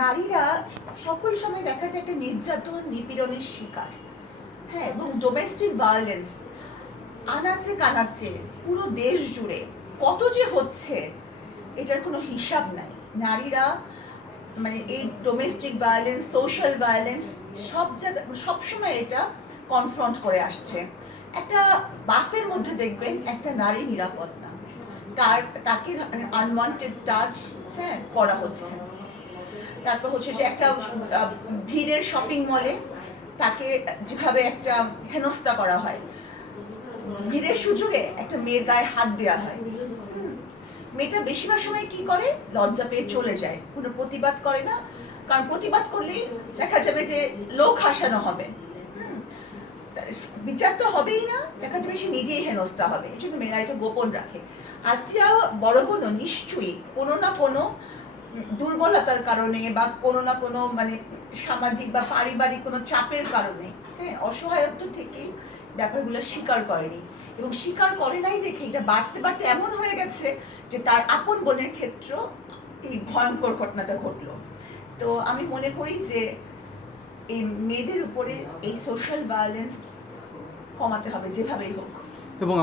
নারীরা সকল সময় দেখা যায় একটা নির্যাতন নিপীড়নের শিকার। হ্যাঁ, এবং ডোমেস্টিক ভায়োলেন্স আনাচে কানাচে পুরো দেশ জুড়ে কত যে হচ্ছে এটার কোনো হিসাব নাই। নারীরা মানে এই ডোমেস্টিক ভায়োলেন্স, সোশ্যাল ভায়োলেন্স সব জায়গায় সবসময় এটা কনফ্রন্ট করে আসছে। একটা বাসের মধ্যে দেখবেন একটা নারী নিরাপদ না, তাকে আনওয়ান্টেড টাচ করা হচ্ছে। তারপর হচ্ছে যে একটা ভিড়ের শপিং মলে তাকে যেভাবে একটা হেনস্থা করা হয়, ভিড়ের সুযোগে একটা মেয়ের গায়ে হাত দেওয়া হয়। মেয়েটা বেশিরভাগ সময় কি করে, লজ্জা পেয়ে চলে যায়, কোনো প্রতিবাদ করে না। কারণ প্রতিবাদ করলেই দেখা যাবে যে লোক হাসানো হবে, বিচার তো হবেই না, দেখা যাবে সে নিজেই হেনস্থা হবে। এই জন্য মেয়েরা এটা গোপন রাখে। আসিয়া বড় বোনও নিশ্চয়ই কোনো না কোনো দুর্বলতার কারণে বা কোনো না কোনো মানে সামাজিক বা পারিবারিক কোনো চাপের কারণে অসহায়ত্ব থেকেই ব্যাপারগুলো স্বীকার করেনি, এবং স্বীকার করে নাই দেখে এটা বাড়তে বাড়তে এমন হয়ে গেছে যে তার আপন বোনের ক্ষেত্র এই ভয়ঙ্কর ঘটনাটা ঘটলো। তো আমি মনে করি যে এই মেয়েদের উপরে এই সোশ্যাল ভায়োলেন্স কমাতে হবে যেভাবেই হোক। এবং